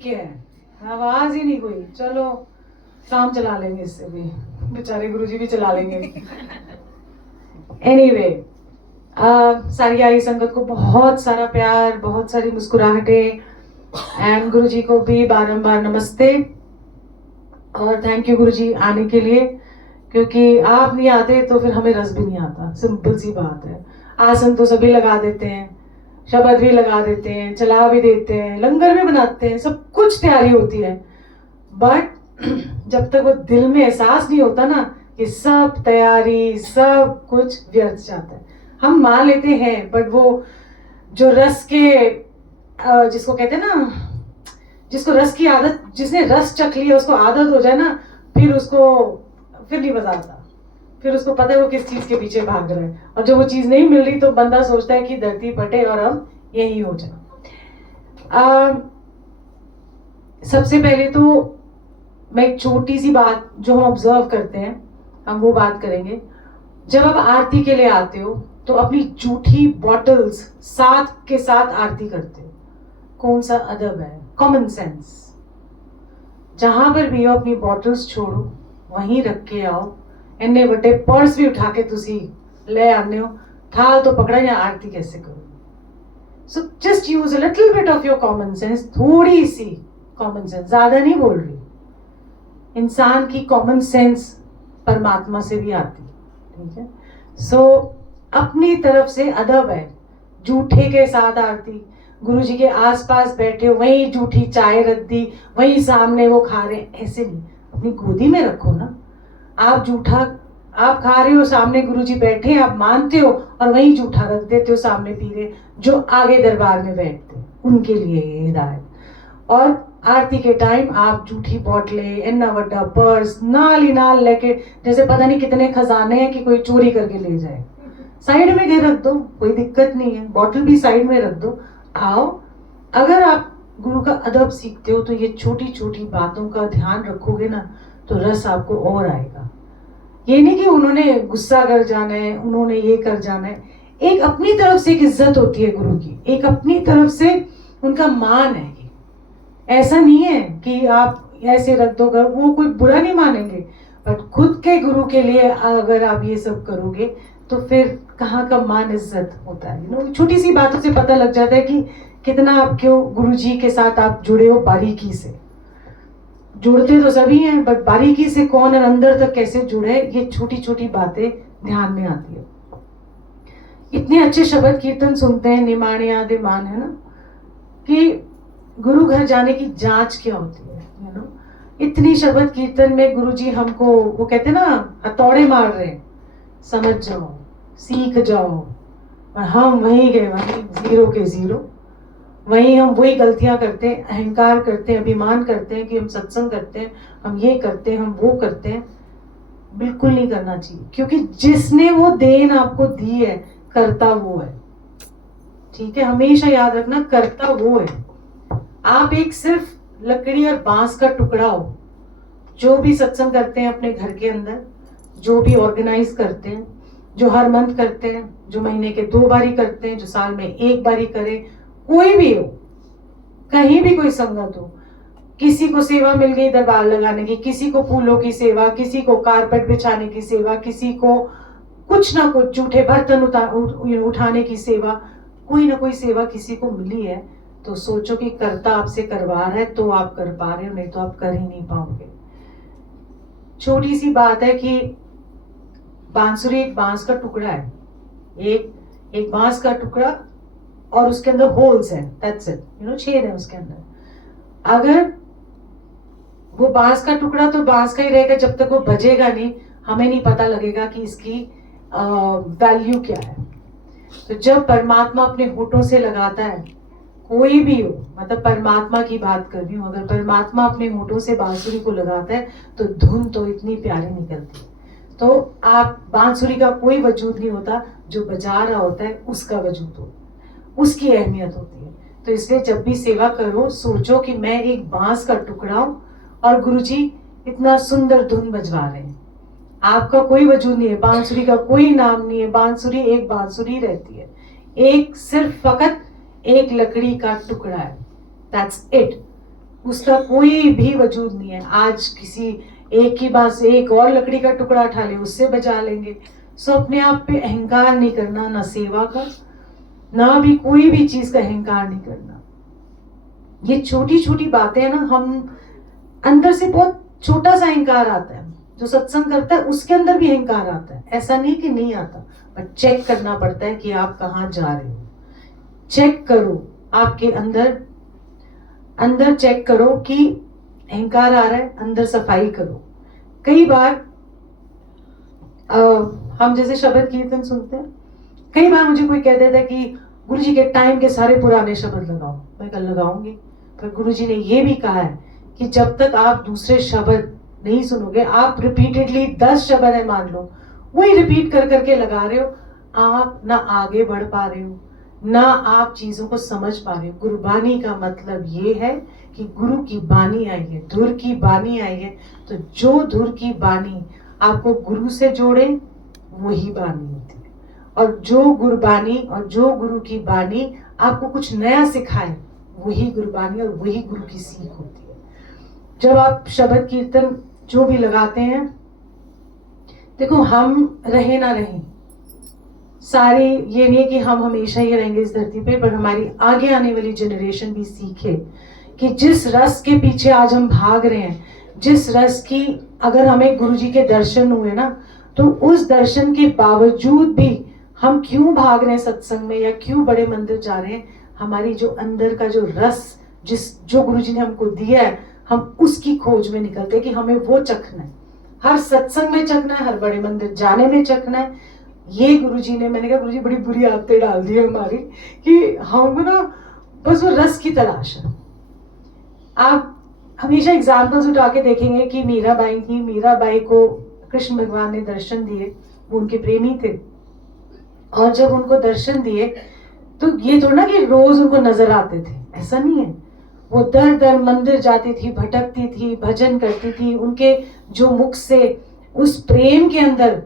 ठीक है, आवाज ही नहीं कोई, चलो काम चला लेंगे इससे भी, बेचारे गुरुजी भी चला लेंगे। एनीवे, सारी आई संगत को बहुत सारा प्यार, बहुत सारी मुस्कुराहटें, एंड गुरुजी को भी बारंबार नमस्ते और थैंक यू गुरुजी आने के लिए, क्योंकि आप नहीं आते तो फिर हमें रस भी नहीं आता, सिंपल सी बात है। आसन तो सभी लगा देते हैं, शब्द भी लगा देते हैं, चला भी देते हैं, लंगर भी बनाते हैं, सब कुछ तैयारी होती है, बट जब तक वो दिल में एहसास नहीं होता ना कि सब तैयारी सब कुछ व्यर्थ जाता है। हम मान लेते हैं, बट वो जो रस के जिसको कहते हैं ना, जिसको रस की आदत, जिसने रस चख लिया उसको आदत हो जाए ना, फिर नहीं मजा आता, फिर उसको पता है वो किस चीज के पीछे भाग रहा है, और जब वो चीज नहीं मिल रही तो बंदा सोचता है कि धरती फटे और हम यही हो जाए। सबसे पहले तो मैं एक छोटी सी बात जो हम ऑब्जर्व करते हैं, हम वो बात करेंगे। जब आप आरती के लिए आते हो तो अपनी जूठी बॉटल्स साथ के साथ आरती करते हो। कौन सा अदब है, कॉमन सेंस। जहां पर भी हो अपनी बॉटल्स छोड़ो, वहीं रख के आओ। इन्ने बड़े पर्स भी उठा के तुसी ले आने हो, थाल तो पकड़ा या आरती कैसे करो। So just use a little bit of your common sense, थोड़ी सी कॉमन सेंस, ज्यादा नहीं बोल रही। इंसान की कॉमन सेंस परमात्मा से भी आती, ठीक है। सो अपनी तरफ से अदब है, जूठे के साथ आरती, गुरु जी के आसपास बैठे हो, वहीं जूठी चाय रख दी, वहीं सामने वो खा रहे, ऐसे नहीं, अपनी गोदी में रखो ना। आप जूठा आप खा रहे हो, सामने गुरुजी बैठे, आप मानते हो और वहीं जूठा रख देते हो सामने पी रहे जो आगे दरबार में बैठते हैं, उनके लिए ये हिदायत। और आरती के टाइम आप जूठी बोतलें, इन्ना बड़ा पर्स नाल ही नाल लेके, जैसे पता नहीं कितने खजाने हैं कि कोई चोरी करके ले जाए, साइड में के रख दो, कोई दिक्कत नहीं है, बॉटल भी साइड में रख दो। आओ, अगर आप गुरु का अदब सीखते हो तो ये छोटी छोटी बातों का ध्यान रखोगे ना, तो रस आपको और आएगा। ये नहीं कि उन्होंने गुस्सा कर जाना है, उन्होंने ये कर जाना है। एक अपनी तरफ से एक इज्जत होती है गुरु की, एक अपनी तरफ से उनका मान है। ऐसा नहीं है कि आप ऐसे रख दो, वो कोई बुरा नहीं मानेंगे, बट खुद के गुरु के लिए अगर आप ये सब करोगे तो फिर कहाँ का मान इज्जत होता है। छोटी सी बातों से पता लग जाता है कि कितना आपके गुरु जी के साथ आप जुड़े हो। बारीकी से जुड़ते तो सभी हैं, बट बारीकी से कौन और अंदर तक कैसे जुड़े, ये छोटी छोटी बातें ध्यान में आती है। इतने अच्छे शब्द कीर्तन सुनते हैं, निमाणे आदि मान, है ना, कि गुरु घर जाने की जांच क्या होती है, इतनी शब्द कीर्तन में गुरु जी हमको वो कहते हैं ना, हथौड़े मार रहे हैं, समझ जाओ, सीख जाओ, और हम वहीं गए, वहीं जीरो के जीरो, वहीं हम वही गलतियां करते हैं, अहंकार करते हैं, अभिमान करते हैं कि हम सत्संग करते हैं, हम ये करते हैं, हम वो करते हैं। बिल्कुल नहीं करना चाहिए, क्योंकि जिसने वो देन आपको दी है, करता वो है, ठीक है। हमेशा याद रखना, करता वो है। आप एक सिर्फ लकड़ी और बांस का टुकड़ा हो। जो भी सत्संग करते हैं अपने घर के अंदर, जो भी ऑर्गेनाइज करते हैं, जो हर मंथ करते हैं, जो महीने के 2 बारी करते हैं, जो साल में 1 बारी करे, कोई भी हो, कहीं भी कोई संगत हो, किसी को सेवा मिल गई दरबार लगाने की, किसी को फूलों की सेवा, किसी को कारपेट बिछाने की सेवा, किसी को कुछ ना कुछ जूठे बर्तन उठाने की सेवा, कोई ना कोई सेवा किसी को मिली है, तो सोचो कि कर्ता आपसे करवा रहा है तो आप कर पा रहे हो, नहीं तो आप कर ही नहीं पाओगे। छोटी सी बात है कि बांसुरी एक बांस का टुकड़ा है, एक बांस का टुकड़ा, और उसके अंदर होल्स है, दैट्स इट, छेद है उसके अंदर। अगर वो बांस का टुकड़ा तो बांस का ही रहेगा, जब तक वो बजेगा नहीं, हमें नहीं पता लगेगा कि इसकी वैल्यू क्या है। तो जब परमात्मा अपने होठों से लगाता है, कोई भी हो, मतलब परमात्मा की बात कर रही हूँ, अगर परमात्मा अपने होठों से बांसुरी को लगाता है तो धुन तो इतनी प्यारी निकलती है। तो आप बांसुरी का कोई वजूद नहीं होता, जो बजा रहा होता है उसका वजूद होता है, उसकी अहमियत होती है। तो इसलिए जब भी सेवा करो, सोचो कि मैं एक बांस का टुकड़ा हूँ और गुरुजी इतना सुंदर धुन बजवा रहे हैं। आपका कोई वजूद नहीं है, बांसुरी का कोई नाम नहीं है, बांसुरी एक बांसुरी रहती है, एक सिर्फ फकत एक लकड़ी का टुकड़ा है, दैट्स इट। उसका कोई भी वजूद नहीं है। आज किसी एक की बात से एक और लकड़ी का टुकड़ा उठा ले, उससे बचा लेंगे। सो अपने आप पे अहंकार नहीं करना, ना सेवा का, ना भी कोई भी चीज का अहंकार नहीं करना। ये छोटी छोटी बातें हैं ना, हम अंदर से बहुत छोटा सा अहंकार आता है। जो सत्संग करता है उसके अंदर भी अहंकार आता है, ऐसा नहीं कि नहीं आता, बट चेक करना पड़ता है कि आप कहाँ जा रहे हो। चेक करो आपके अंदर, अंदर चेक करो कि अहंकार आ रहा है, अंदर सफाई करो। कई बार हम जैसे शब्द कीर्तन सुनते हैं, कई बार मुझे कोई कह देता है कि गुरुजी के टाइम के सारे पुराने शब्द लगाओ। मैं कल लगाऊंगी, पर गुरुजी ने ये भी कहा है कि जब तक आप दूसरे शब्द नहीं सुनोगे, आप रिपीटेडली 10 शब्द है मान लो, वही रिपीट कर करके लगा रहे हो, आप ना आगे बढ़ पा रहे हो, ना आप चीजों को समझ पा रहे हो। गुरबानी का मतलब ये है कि गुरु की बानी आई है, धुर की बानी आई है, तो जो धुर की बानी आपको गुरु से जोड़े वही बानी होती है। और जो गुरबानी और जो गुरु की बानी आपको कुछ नया सिखाए, वही गुरबानी और वही गुरु की सीख होती है। जब आप शब्द कीर्तन जो भी लगाते हैं, देखो हम रहे ना रहे, सारे ये नहीं है कि हम हमेशा ही रहेंगे इस धरती पे, पर हमारी आगे आने वाली जनरेशन भी सीखे कि जिस रस के पीछे आज हम भाग रहे हैं, जिस रस की, अगर हमें गुरुजी के दर्शन हुए ना, तो उस दर्शन के बावजूद भी हम क्यों भाग रहे हैं सत्संग में या क्यों बड़े मंदिर जा रहे हैं, हमारी जो अंदर का जो रस जो गुरुजी ने हमको दिया है, हम उसकी खोज में निकलते हैं कि हमें वो चखना है। हर सत्संग में चखना है, हर बड़े मंदिर जाने में चखना है। ये गुरुजी ने, मैंने कहा गुरुजी बड़ी बुरी आदतें डाल दी है हमारी कि हम ना बस वो रस की तलाश है। आप हमेशा एग्जाम्पल्स उठा के देखेंगे कि मीराबाई थी, मीराबाई को कृष्ण भगवान ने दर्शन दिए, वो उनके प्रेमी थे, और जब उनको दर्शन दिए तो ये थोड़ा ना कि रोज उनको नजर आते थे, ऐसा नहीं है। वो दर दर मंदिर जाती थी, भटकती थी, भजन करती थी, उनके जो मुख से उस प्रेम के अंदर,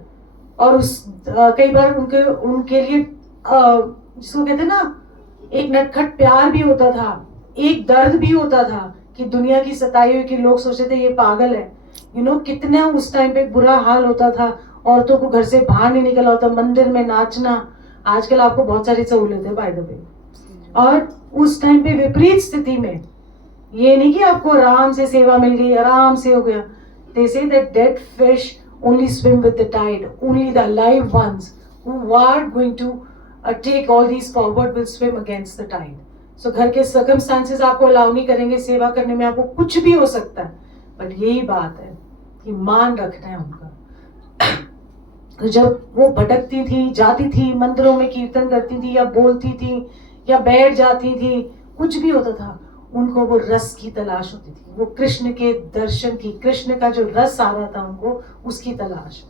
और उस कई बार उनके लिए जिसको कहते हैं ना, एक नटखट प्यार भी होता था, एक दर्द भी होता था कि दुनिया की सताई हुई कि लोग सोचते थे ये पागल है। कितना उस टाइम पे बुरा हाल होता था, औरतों को घर से बाहर नहीं निकला होता, मंदिर में नाचना। आजकल आपको बहुत सारी सहूलियत है बाय द वे, और उस टाइम पे विपरीत स्थिति में, ये नहीं कि आपको आराम से सेवा मिल गई, आराम से हो गया। They say that dead fish only swim with the tide. Only the alive ones who are going to take all these forward will swim against the tide. So घर के circumstances आपको अलाउ नहीं करेंगे सेवा करने में, आपको कुछ भी हो सकता है, बट यही बात है कि मान रखना है उनका। तो जब वो भटकती थी, जाती थी, मंदिरों में कीर्तन करती थी, या बोलती थी, या बैठ जाती थी, कुछ भी होता था, उनको वो रस की तलाश होती थी, वो कृष्ण के दर्शन की, कृष्ण का जो रस आ रहा था उनको, उसकी तलाश।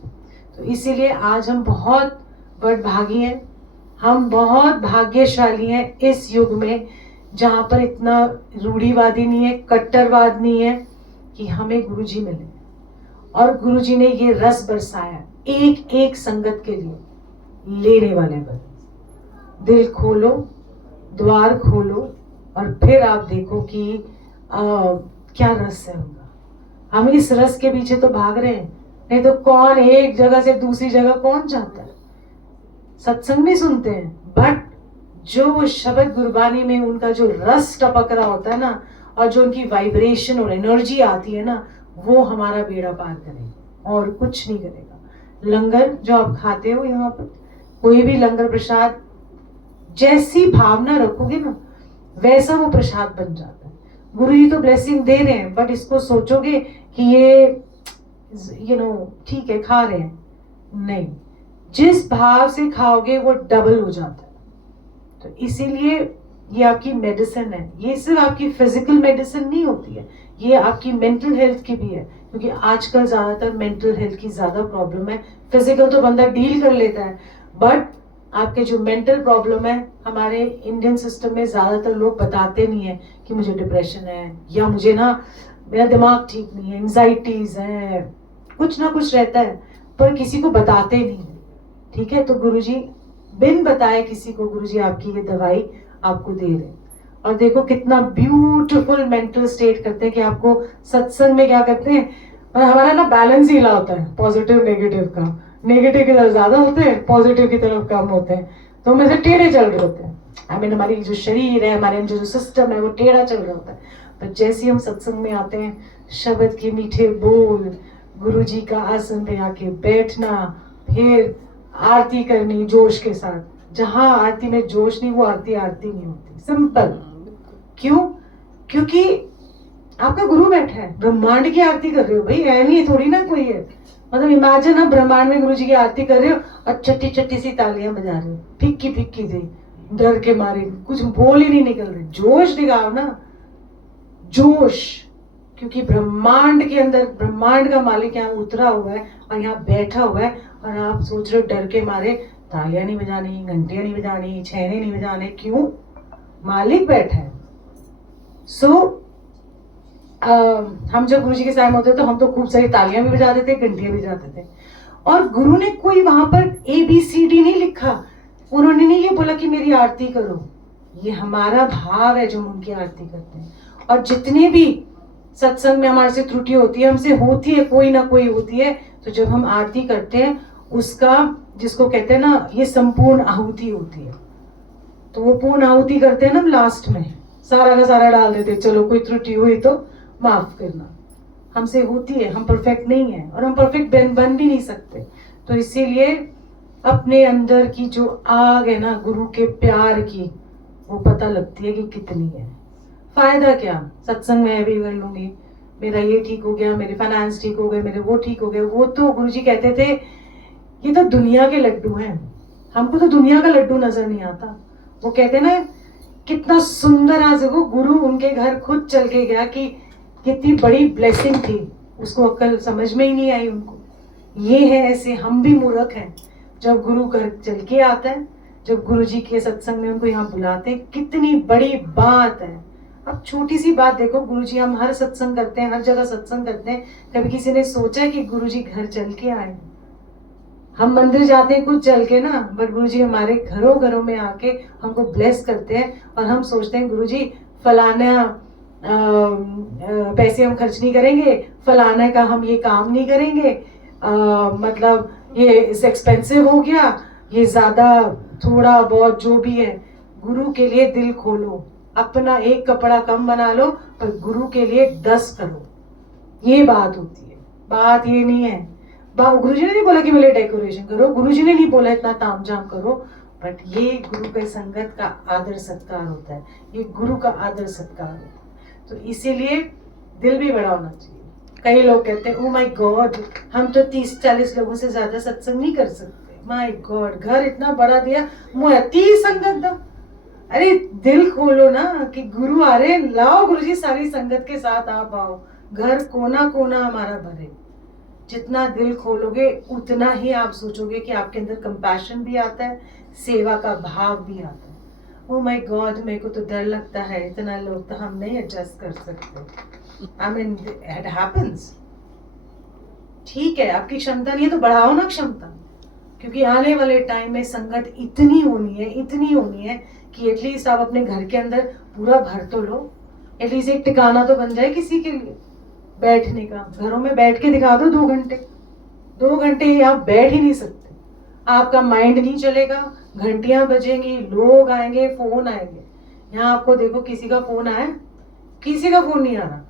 तो इसीलिए आज हम बहुत बड़भागी हैं, हम बहुत भाग्यशाली हैं इस युग में, जहाँ पर इतना रूढ़िवादी नहीं है, कट्टरवाद नहीं है, कि हमें गुरुजी मिले। और गुरुजी ने ये रस बरसाया एक एक संगत के लिए, लेने वाले पर। दिल खोलो, द्वार खोलो, और फिर आप देखो कि क्या रस है उनका। हम इस रस के पीछे तो भाग रहे हैं, नहीं तो कौन एक जगह से दूसरी जगह कौन जाता है। सत्संग भी सुनते हैं, बट जो वो शब्द गुरबानी में उनका जो रस टपक रहा होता है ना, और जो उनकी वाइब्रेशन और एनर्जी आती है ना, वो हमारा बेड़ा पार करेगा और कुछ नहीं करेगा। लंगर जो आप खाते हो यहाँ पर, कोई भी लंगर प्रसाद, जैसी भावना रखोगे ना, वैसा वो प्रसाद बन जाता है। गुरु जी तो ब्लेसिंग दे रहे हैं, बट इसको सोचोगे कि ये ठीक है खा रहे हैं, नहीं, जिस भाव से खाओगे वो डबल हो जाता है। तो इसीलिए ये आपकी मेडिसिन है, ये सिर्फ आपकी फिजिकल मेडिसिन नहीं होती है, ये आपकी मेंटल हेल्थ की भी है, क्योंकि आजकल ज्यादातर मेंटल हेल्थ की ज्यादा प्रॉब्लम है। फिजिकल तो बंदा डील कर लेता है, बट आपके जो मेंटल प्रॉब्लम है, हमारे इंडियन सिस्टम में ज्यादातर लोग बताते नहीं है कि मुझे डिप्रेशन है, या मुझे ना मेरा दिमाग ठीक नहीं है, एंजाइटीज है, कुछ ना कुछ रहता है, पर किसी को बताते नहीं है। ठीक है, तो गुरुजी बिन बताए किसी को, गुरुजी आपकी ये दवाई आपको दे रहे हैं। और देखो कितना ब्यूटीफुल मेंटल स्टेट करते हैं कि आपको सत्संग में क्या करते हैं, और हमारा ना बैलेंस ही हिला होता है पॉजिटिव नेगेटिव का। नेगेटिव की तरफ ज्यादा होते हैं, पॉजिटिव की तरफ कम होते हैं, तो हम ऐसे टेढ़े चल रहे होते हैं। आई मीन हमारी जो शरीर है, हमारे अंदर जो सिस्टम है वो टेढ़ा चल रहा होता है। पर जैसे ही हम सत्संग में आते हैं, शब्द के मीठे बोल, गुरु जी का आसन पे आके बैठना, फिर आरती करनी जोश के साथ। जहां आरती में जोश नहीं, वो आरती आरती नहीं होती। सिंपल। क्यों? क्योंकि आपका गुरु बैठा है, ब्रह्मांड की आरती कर रहे हो भाई, ऐनी थोड़ी ना कोई है। मतलब इमेजिन आप ब्रह्मांड में गुरु जी की आरती कर रहे हो और छट्टी छट्टी सी तालियां बजा रहे हो, फिक्की फिक्की सी, डर के मारे कुछ बोल ही नहीं निकल रहे। जोश दिखाओ ना, जोश। क्योंकि ब्रह्मांड के अंदर ब्रह्मांड का मालिक यहाँ उतरा हुआ है और यहाँ बैठा हुआ है, और आप सोच रहे हो डर के मारे तालियां नहीं बजानी, घंटियां नहीं बजानी, छेने नहीं बजाने। क्यों? मालिक बैठा है। हम जब गुरु जी के सामने होते तो हम तो खूब सारी तालियां भी बजा देते, घंटियां भी बजाते थे। और गुरु ने कोई वहां पर ABCD नहीं लिखा। उन्होंने नहीं ये बोला कि मेरी आरती करो। ये हमारा भाव है जो हम उनकी आरती करते हैं। और जितने भी सत्संग में हमारे से त्रुटि होती है, हमसे होती है, कोई ना कोई होती है, तो जब हम आरती करते हैं उसका, जिसको कहते हैं ना, ये संपूर्ण आहुति होती है। तो वो पूर्ण आहुति करते हैं ना हम लास्ट में, सारा का सारा डाल देते, चलो कोई त्रुटि हुई तो माफ करना। हमसे होती है, हम परफेक्ट नहीं है, और हम परफेक्ट बन भी नहीं सकते। तो इसीलिए अपने अंदर की जो आग है ना गुरु के प्यार की, वो पता लगती है कि कितनी है। फायदा क्या, सत्संग में भी कर लूंगी, मेरा ये ठीक हो गया, मेरे फाइनेंस ठीक हो गए, मेरे वो ठीक हो गए। वो तो गुरुजी कहते थे ये तो दुनिया के लड्डू हैं, हमको तो दुनिया का लड्डू नजर नहीं आता। वो कहते ना कितना सुंदर, आज देखो गुरु उनके घर खुद चल के गया कि कितनी बड़ी ब्लेसिंग थी, उसको अक्ल समझ में ही नहीं आई उनको। ये है ऐसे, हम भी मूर्ख हैं। जब गुरु घर चल के आता है, जब गुरु जी के सत्संग में उनको यहाँ बुलाते हैं, कितनी बड़ी बात है। अब छोटी सी बात देखो, गुरुजी, हम हर सत्संग करते हैं, हर जगह सत्संग करते हैं, कभी किसी ने सोचा है कि गुरुजी घर चल के आए? हम मंदिर जाते हैं कुछ चल के ना, बट गुरुजी हमारे घरों घरों में आके हमको ब्लेस करते हैं। और हम सोचते हैं गुरुजी फलाना पैसे हम खर्च नहीं करेंगे, फलाने का हम ये काम नहीं करेंगे, मतलब ये एक्सपेंसिव हो गया, ये ज्यादा, थोड़ा बहुत जो भी है। गुरु के लिए दिल खोलो, अपना एक कपड़ा कम बना लो, पर गुरु के लिए 10 करो। ये बात होती है, बात ये नहीं है। गुरुजी ने नहीं बोला कि मेरे डेकोरेशन करो, गुरुजी ने नहीं बोला इतना तामझाम करो, बट ये गुरु के संगत का आदर सत्कार होता है, ये गुरु का आदर सत्कार होता है। तो इसीलिए दिल भी बड़ा होना चाहिए। कई लोग कहते हैं ओ माय गॉड, हम तो 30-40 लोगों से ज्यादा सत्संग नहीं कर सकते। माय गॉड, घर इतना बड़ा दिया, मुझे 30 संगत दो। अरे दिल खोलो ना कि गुरु आ रहे, लाओ गुरुजी सारी संगत के साथ आप आओ, घर कोना कोना हमारा भरे। जितना दिल खोलोगे उतना ही आप सोचोगे कि आपके अंदर कंपैशन भी आता है, सेवा का भाव भी आता है। ओ माय गॉड, मेरे को तो डर लगता है, इतना लोग तो हम नहीं एडजस्ट कर सकते। I mean it happens. ठीक है, आपकी क्षमता नहीं है तो बढ़ाओ ना क्षमता, क्योंकि आने वाले टाइम में संगत इतनी होनी है कि एटलीस्ट आप अपने घर के अंदर पूरा भर तो लो। एटलीस्ट एक ठिकाना तो बन जाए किसी के लिए बैठने का। घरों में बैठ के दिखा दो 2 घंटे, 2 घंटे आप बैठ ही नहीं सकते, आपका माइंड नहीं चलेगा, घंटियां बजेंगी, लोग आएंगे, फोन आएंगे। यहाँ आपको देखो किसी का फोन आया, किसी का फोन नहीं आ रहा,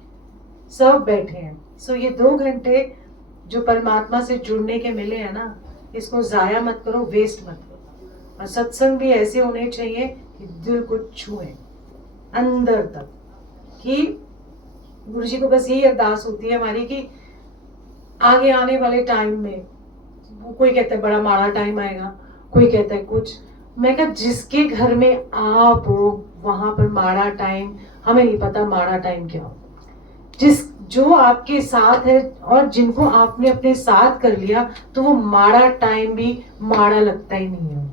सब बैठे हैं। सो ये 2 घंटे जो परमात्मा से जुड़ने के मिले हैं ना, इसको जाया मत करो, वेस्ट मत करो। और सत्संग भी ऐसे होने चाहिए कि दिल को छुए अंदर तक, कि गुरु जी को बस यही अरदास होती है हमारी कि आगे आने वाले टाइम में, कोई कहता है बड़ा माड़ा टाइम आएगा, कोई कहता है कुछ, मैं कहा जिसके घर में आप हो वहां पर माड़ा टाइम, हमें नहीं पता माड़ा टाइम क्या हो। जो आपके साथ है और जिनको आपने अपने साथ कर लिया, तो वो माड़ा टाइम भी माड़ा लगता ही नहीं है।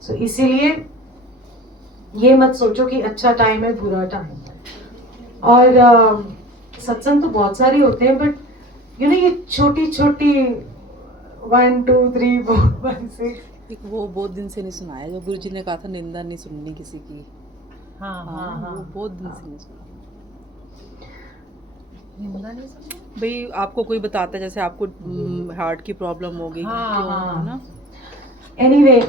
सो इसीलिए ये मत सोचो कि अच्छा टाइम है बुरा टाइम है। और सत्संग तो बहुत सारे होते हैं, बट ये छोटी छोटी 1 2 3 4 5 6 एक वो बहुत दिन से नहीं सुनाया जो गुरुजी ने कहा था, निंदा नहीं सुननी किसी की। हाँ हाँ हाँ वो बहुत दिन से हाँ। नहीं सुना। हिंदा नहीं समझे? भाई आपको कोई बताता है जैसे आपको हार्ट की प्रॉब्लम हो गई, हाँ क्यों, है ना? हाँ। एनीवे,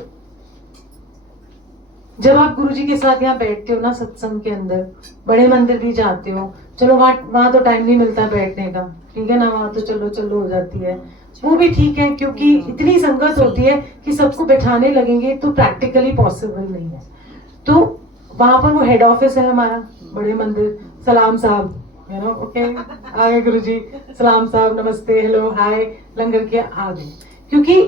जब आप गुरुजी के साथ यहाँ बैठते हो ना सत्संग के अंदर, बड़े मंदिर भी जाते हो, चलो वहाँ वहाँ तो टाइम नहीं मिलता बैठने का, ठीक है ना, वहाँ तो चलो चलो हो जाती है, वो भी ठीक है, क्योंकि इतनी संगत होती है कि सबको बैठाने लगेंगे तो प्रैक्टिकली पॉसिबल नहीं है। तो वहां पर वो हेड ऑफिस है हमारा, बड़े मंदिर, सलाम साहब, यू नो, ओके, आ गए गुरुजी, सलाम साहब, नमस्ते, हेलो, हाय, लंगर किया, आ गए। क्योंकि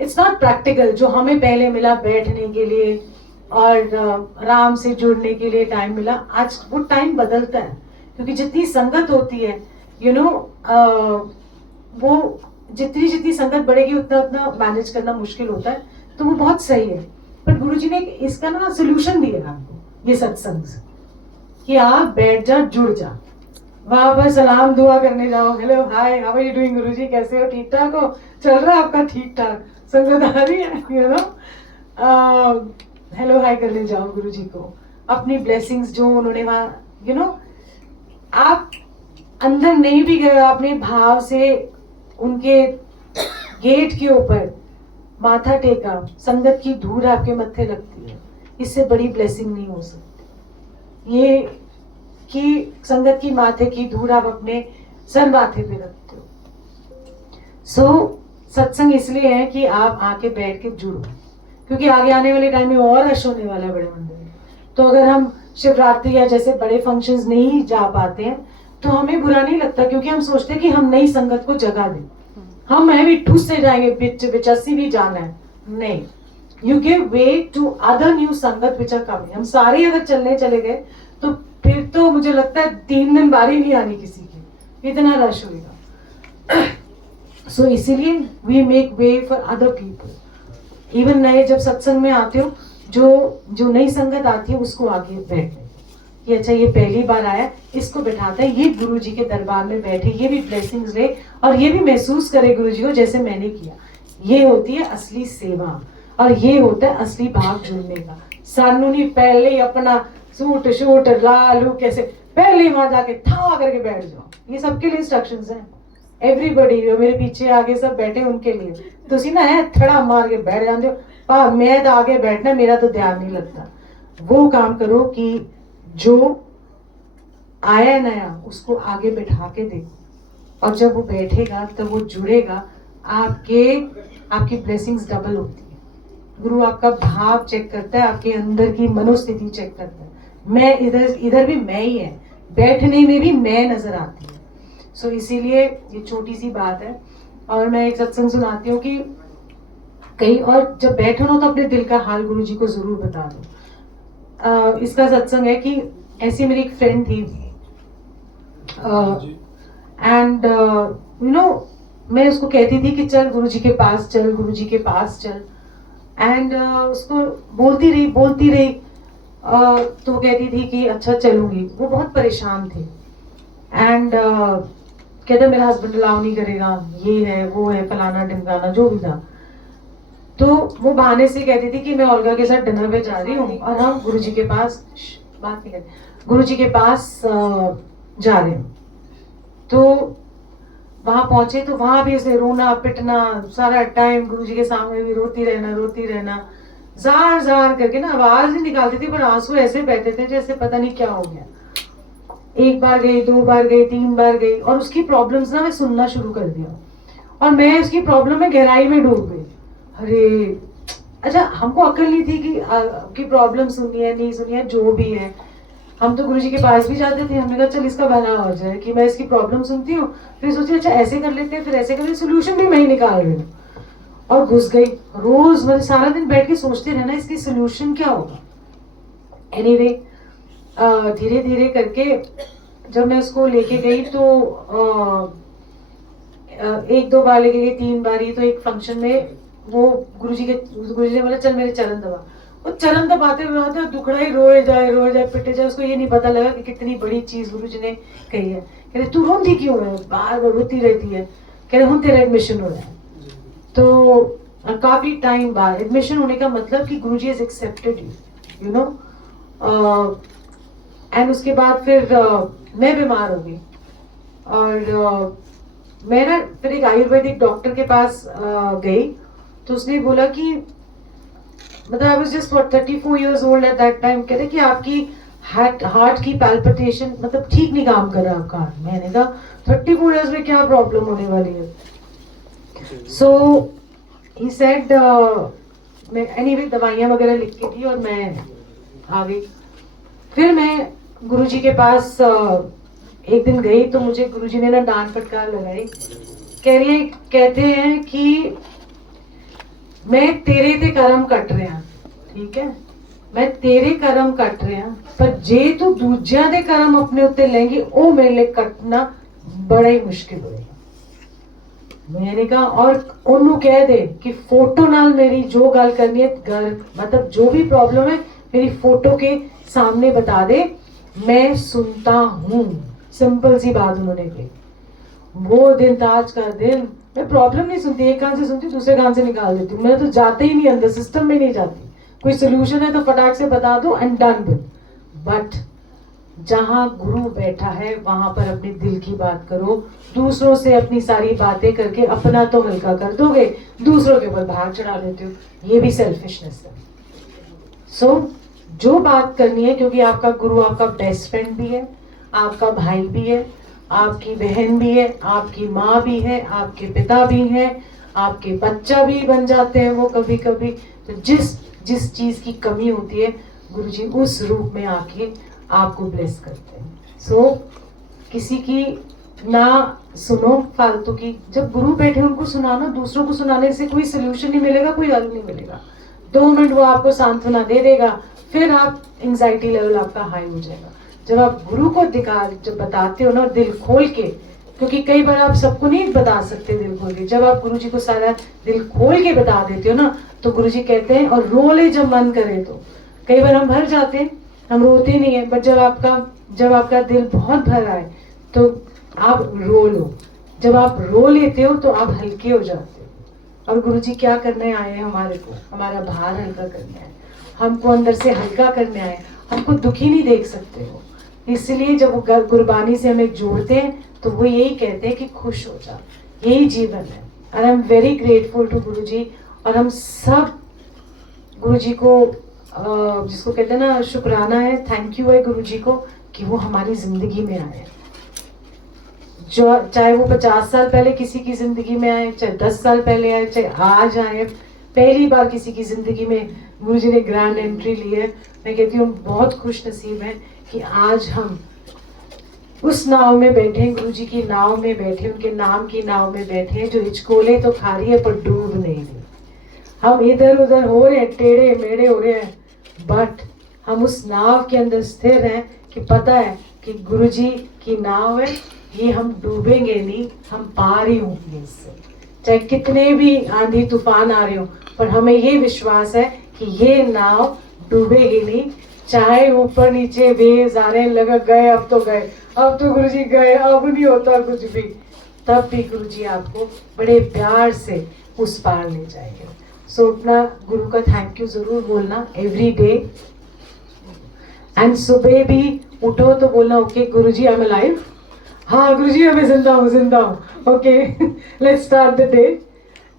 इट्स नॉट प्रैक्टिकल, जो हमें पहले मिला बैठने के लिए और आराम से जुड़ने के लिए टाइम मिला, आज वो टाइम बदलता है, क्योंकि जितनी संगत होती है, यू नो, वो जितनी जितनी संगत बढ़ेगी उतना उतना मैनेज करना मुश्किल होता है, तो वो बहुत सही है। पर गुरुजी ने इसका ना सोल्यूशन दिया है आपको, ये सत्संग से, कि आप बैठ जा, जुड़ जा, वहां पर सलाम दुआ करने जाओ, hello hi, how are you doing Guruji, कैसे हो, ठीक ठाक हो, चल रहा है आपका ठीक ठाक, संगत आ रही है, यू नो, हेलो हाय करने जाओ गुरुजी को, अपनी ब्लेसिंग्स जो उन्होंने वहां, यू नो, आप अंदर नहीं भी गए, अपने भाव से उनके गेट के ऊपर माथा टेका, संगत की धूल आपके मत्थे लगती है, इससे बड़ी ब्लेसिंग नहीं हो सकती ये कि संगत की माथे की धूल आप अपने सर माथे पे रखते हो। सो सत्संग इसलिए है कि आप आके बैठ के जुड़ो, क्योंकि आगे आने वाले टाइम में और रश होने वाला है बड़े मंदिर में। तो अगर हम शिवरात्रि या जैसे बड़े फंक्शंस नहीं जा पाते हैं तो हमें बुरा नहीं लगता, क्योंकि हम सोचते हैं कि हम नई संगत को जगह दें, हम मैं भी ठूस से जाएंगे, बिचस्सी भी जाना है, नहीं, you give way to other new sangat which are coming. हम सारे अगर चलने चले गए तो फिर तो मुझे लगता है 3 दिन बारी नहीं आनी किसी की, इतना रश होगा। सो इसीलिए we make way for other people. Even नए जब सत्संग में आते हो, जो नई संगत आती है उसको आगे बैठने कि अच्छा ये पहली बार आया, इसको बैठाता है, ये गुरुजी के दरबार में बैठे, ये भी ब्लेसिंग्स ले और ये भी महसूस करे गुरुजी को जैसे मैंने किया। ये होती है असली सेवा और ये होता है असली भाव जुड़ने का। सानू नहीं पहले ही अपना सूट शूट लालू कैसे, पहले ही वहां जाके था करके बैठ जाओ, ये सबके लिए इंस्ट्रक्शंस हैं। एवरीबडी जो मेरे पीछे आगे सब बैठे उनके लिए, तुसी ना है थड़ा मार के बैठ जाते हो, पर मैं तो आगे बैठना, मेरा तो ध्यान नहीं लगता। वो काम करो कि जो आया नया उसको आगे बैठा के देखो, और जब वो बैठेगा तब वो जुड़ेगा, आपकी ब्लेसिंग्स डबल होती है। गुरु आपका भाव चेक करता है, आपके अंदर की मनोस्थिति चेक करता है। मैं इधर भी मैं ही है, बैठने में भी मैं नजर आती है। सो इसीलिए ये छोटी सी बात है। और मैं एक सत्संग सुनाती हूँ कि कहीं और जब बैठो ना तो अपने दिल का हाल गुरु जी को जरूर बता दो। इसका सत्संग है कि ऐसी मेरी एक फ्रेंड थी एंड यू नो, मैं उसको कहती थी कि चल गुरुजी के पास चल, गुरुजी के पास चल, एंड उसको बोलती रही तो वो कहती थी कि अच्छा चलूंगी। वो बहुत परेशान थी एंड कहते मेरा हस्बैंड अलाउ नहीं करेगा, ये है वो है फलाना ढिमकाना जो भी था। तो वो बहाने से कहती थी कि मैं ओल्गा के साथ डिनर पे जा रही हूँ और हम गुरुजी के पास बात नहीं करते, गुरुजी के पास जा रहे हैं। तो वहां पहुंचे तो वहां भी उसने रोना पिटना सारा टाइम, गुरुजी के सामने भी रोती रहना जार जार करके ना, आवाज नहीं निकालती थी पर आंसू ऐसे बहते थे जैसे पता नहीं क्या हो गया। एक बार गई, 2 बार गई, 3 बार गई, और उसकी प्रॉब्लम्स ना मैं सुनना शुरू कर दिया और मैं उसकी प्रॉब्लम में गहराई में डूब गई। अरे अच्छा, हमको अक्ल नहीं थी कि आपकी प्रॉब्लम सुनी है नहीं सुनी है, जो भी है। हम तो गुरुजी के पास भी जाते थे, हमने कहा चल इसका भला हो जाए कि मैं इसकी प्रॉब्लम सुनती हूँ, फिर सोची अच्छा ऐसे कर लेते हैं, फिर ऐसे कर लेते, सोल्यूशन भी मैं ही निकाल रही हूँ। और घुस गई रोज, मतलब सारा दिन बैठ के सोचते रहना इसकी सोल्यूशन क्या होगा। एनीवे धीरे धीरे करके जब मैं उसको लेके गई तो 1-2 बार लेके गई, 3 बार ही। तो एक फंक्शन में वो गुरुजी ने बोला चल मेरे चरण दबा। वो चरण दबाते हुए दुखड़ा ही रोए जाए पिटे जाए, उसको ये नहीं पता लगा कि कितनी बड़ी चीज गुरुजी ने कही है। कह रहे तू रोती क्यों है, बार बार रोती रहती है। कह रहे हूँ तेरा एडमिशन हो रहा है। तो काफी टाइम बाद एडमिशन होने का मतलब कि Guruji has accepted you, you know. And उसके बाद फिर मैं बीमार हो गई और मैं ना फिर एक आयुर्वेदिक डॉक्टर के पास गई तो उसने बोला कि मतलब I was just 34 years old at that time, कहते कि आपकी हार्ट की पैल्पिटेशन मतलब ठीक नहीं काम कर रहा आपका हार्ट। मैंने कहा 34 इयर्स में क्या प्रॉब्लम होने वाली है। सो ही सेड मैं एनीवे दवाइयाँ वगैरह लिख के दी और मैं आ गई। फिर मैं गुरुजी के पास एक दिन गई तो मुझे गुरुजी ने ना डांट फटकार लगाई। कहते हैं कि मैं तेरे ते कर्म कट रहा, ठीक है, मैं तेरे कर्म कट रहा, पर जे तू दूजिया दे कर्म अपने उत्ते लेंगी वो मेरे लिए कटना बड़ा ही मुश्किल होएगा। मैंने कहा और उन्होंने कह दे कि फोटो नाल मेरी जो गल करनी है घर मतलब जो भी प्रॉब्लम है मेरी फोटो के सामने बता दे, मैं सुनता हूँ। सिंपल सी बात उन्होंने कही। वो दिन ताज का दिन मैं प्रॉब्लम नहीं सुनती, एक कान से सुनती दूसरे कान से निकाल देती हूँ। मैं तो जाते ही नहीं अंदर, सिस्टम में नहीं जाती। कोई सोल्यूशन है तो फटाक से बता दो एंड डन विद। बट जहां गुरु बैठा है वहां पर अपने दिल की बात करो। दूसरों से अपनी सारी बातें करके अपना तो हल्का कर दोगे, दूसरों के ऊपर भार चढ़ा देते हो, ये भी सेल्फिशनेस है। सो जो बात करनी है, क्योंकि आपका गुरु आपका बेस्ट फ्रेंड भी है, आपका भाई भी है, आपकी बहन भी है, आपकी माँ भी है, आपके पिता भी है, आपके बच्चा भी बन जाते हैं वो कभी कभी। तो जिस चीज की कमी होती है गुरुजी उस रूप में आके आपको ब्लेस करते हैं। सो किसी की ना सुनो फालतू की। जब गुरु बैठे उनको सुनाना, दूसरों को सुनाने से कोई सोल्यूशन नहीं मिलेगा, कोई हल नहीं मिलेगा। 2 मिनट वो आपको सांत्वना दे देगा, फिर आप एंजाइटी लेवल आपका हाई हो जाएगा। जब आप गुरु को जब बताते हो ना दिल खोल के, क्योंकि कई बार आप सबको नहीं बता सकते दिल खोल के, जब आप गुरु जी को सारा दिल खोल के बता देते हो ना तो गुरु जी कहते हैं और रो ले जब मन करे तो। कई बार हम भर जाते हैं, हम रोते नहीं है, बट जब आपका दिल बहुत भर आए तो आप रो लो। जब आप रो लेते हो तो आप हल्के हो जाते हो। और गुरु जी क्या करने आए हैं हमारे को, हमारा भार हल्का करने आए, हमको अंदर से हल्का करने आए। हमको दुखी नहीं देख सकते हो, इसलिए जब वो गुरबानी से हमें जोड़ते हैं तो वो यही कहते हैं कि खुश हो जा, यही जीवन है। और I am very grateful to guru ji. और हम सब गुरु जी को जिसको कहते हैं ना शुक्राना है, थैंक यू है गुरु जी को कि वो हमारी जिंदगी में आए। जो चाहे वो 50 साल पहले किसी की जिंदगी में आए, चाहे 10 साल पहले आए, चाहे आज आए, पहली बार किसी की जिंदगी में गुरु जी ने ग्रैंड एंट्री ली है। मैं कहती हूँ बहुत खुश नसीब है कि आज हम उस नाव में बैठे, गुरु जी की नाव में बैठे, उनके नाम की नाव में बैठे, जो हिचकोले तो खा रही है पर डूब नहीं रही। हम इधर उधर हो रहे हैं, टेढ़े मेढ़े हो रहे हैं, बट हम उस नाव के अंदर स्थिर हैं कि पता है कि गुरु जी की नाव है, ये हम डूबेंगे नहीं, हम पार ही होंगे इससे। चाहे कितने भी आंधी तूफान आ रहे हो, पर हमें ये विश्वास है कि ये नाव डूबेगी नहीं। चाहे ऊपर नीचे वेव्स आ रहे हैं, लगा गए अब तो गए, अब तो गुरु जी गए, अब नहीं होता कुछ भी, तब भी गुरु जी आपको बड़े प्यार से उस पार ले जाएंगे। सो अपना गुरु का थैंक यू जरूर बोलना एवरी डे। एंड सुबह भी उठो तो बोलना okay Guru ji I am alive, हाँ गुरु जी मैं जिंदा हूँ, okay let's start the day.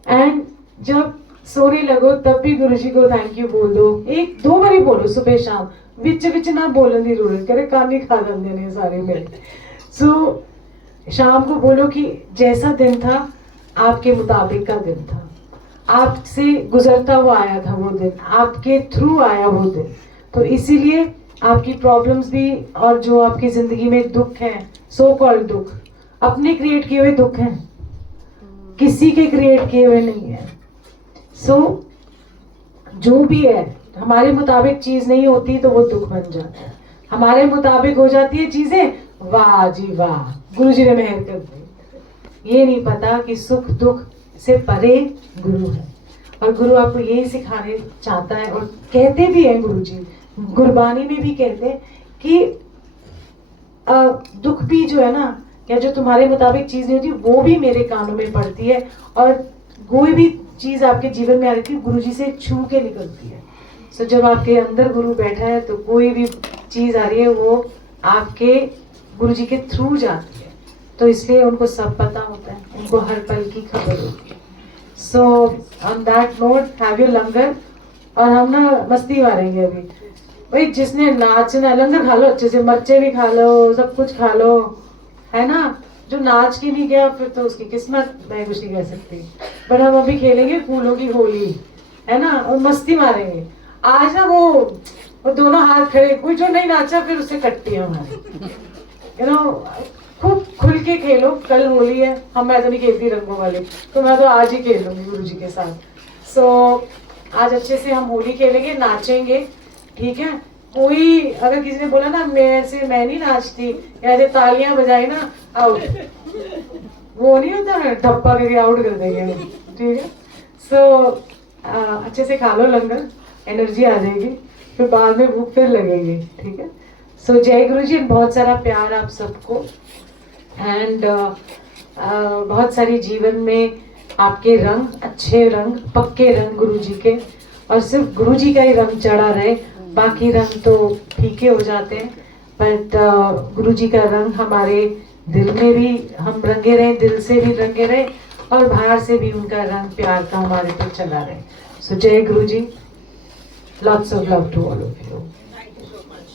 And जब सोने लगो तब भी गुरु जी को थैंक यू बोल दो, 1-2 बार ही बोलो सुबह शाम, विच ना बोलने की जरूरत करे, कान ही खा जाते हैं सारे मेरे। सो शाम को बोलो कि जैसा दिन था आपके मुताबिक का दिन था, आपसे गुजरता हुआ आया था वो दिन, आपके थ्रू आया वो दिन, तो इसीलिए आपकी प्रॉब्लम्स भी और जो आपकी जिंदगी में दुख हैं, सो कॉल्ड दुख, अपने क्रिएट किए हुए दुख हैं, किसी के क्रिएट किए हुए नहीं है। सो जो भी है हमारे मुताबिक चीज नहीं होती तो वो दुख बन जाता है, हमारे मुताबिक हो जाती है चीजें, वाह जी वाह गुरु जी ने मेहर कर दी। ये नहीं पता कि सुख दुख से परे गुरु है, और गुरु आपको यही सिखाने चाहता है। और कहते भी हैं गुरु जी, गुरबानी में भी कहते हैं कि दुख भी जो है ना, या जो तुम्हारे मुताबिक चीज नहीं होती वो भी मेरे कानों में पड़ती है, और कोई भी चीज आपके जीवन में आ रही थी गुरु जी से छू के निकलती है। सो जब आपके अंदर गुरु बैठा है तो कोई भी चीज आ रही है वो आपके गुरु जी के थ्रू जाती है, तो इसलिए उनको सब पता होता है, उनको हर पल की खबर होती है। So on that note have your langar, और हम ना मस्ती मारेंगे अभी। भाई जिसने नाचना, लंगर खा लो अच्छे से, मिर्चे भी खा लो, सब कुछ खा लो, है ना। जो नाच के नहीं गया फिर तो उसकी किस्मत, मैं कुछ नहीं कह सकती। बट हम अभी खेलेंगे फूलों की होली, है ना, और मस्ती मारेंगे। आज ना वो दोनों हाथ खड़े, कोई जो नहीं नाचा फिर उससे कटती है हमारी, यू नो। खूब खुल के खेलो, कल होली है। मैं तो नहीं खेलती रंगों वाले, तो मैं तो आज ही खेल लूंगी गुरु जी के साथ। सो आज अच्छे से हम होली खेलेंगे, नाचेंगे, ठीक है। कोई अगर किसी ने बोला ना मैं नहीं नाचती, या ऐसे तालियां बजाई ना, आउट, वो नहीं होता है धप्पा करके आउट कर देंगे, ठीक है। सो अच्छे से खा लो लंगर, एनर्जी आ जाएगी, फिर बाद में भूख फिर लगेगी, ठीक है। सो जय गुरु जी, बहुत सारा प्यार आप सबको, एंड बहुत सारी जीवन में आपके रंग, अच्छे रंग, पक्के रंग गुरु जी के, और सिर्फ गुरु जी का ही रंग चढ़ा रहे, बाकी रंग तो फीके हो जाते हैं। बट गुरु जी का रंग हमारे दिल में भी हम रंगे रहे, दिल से भी रंगे रहे, और बाहर से भी उनका रंग प्यार का हमारे पे चला रहे। सो जय Guru ji, lots of love to all of you.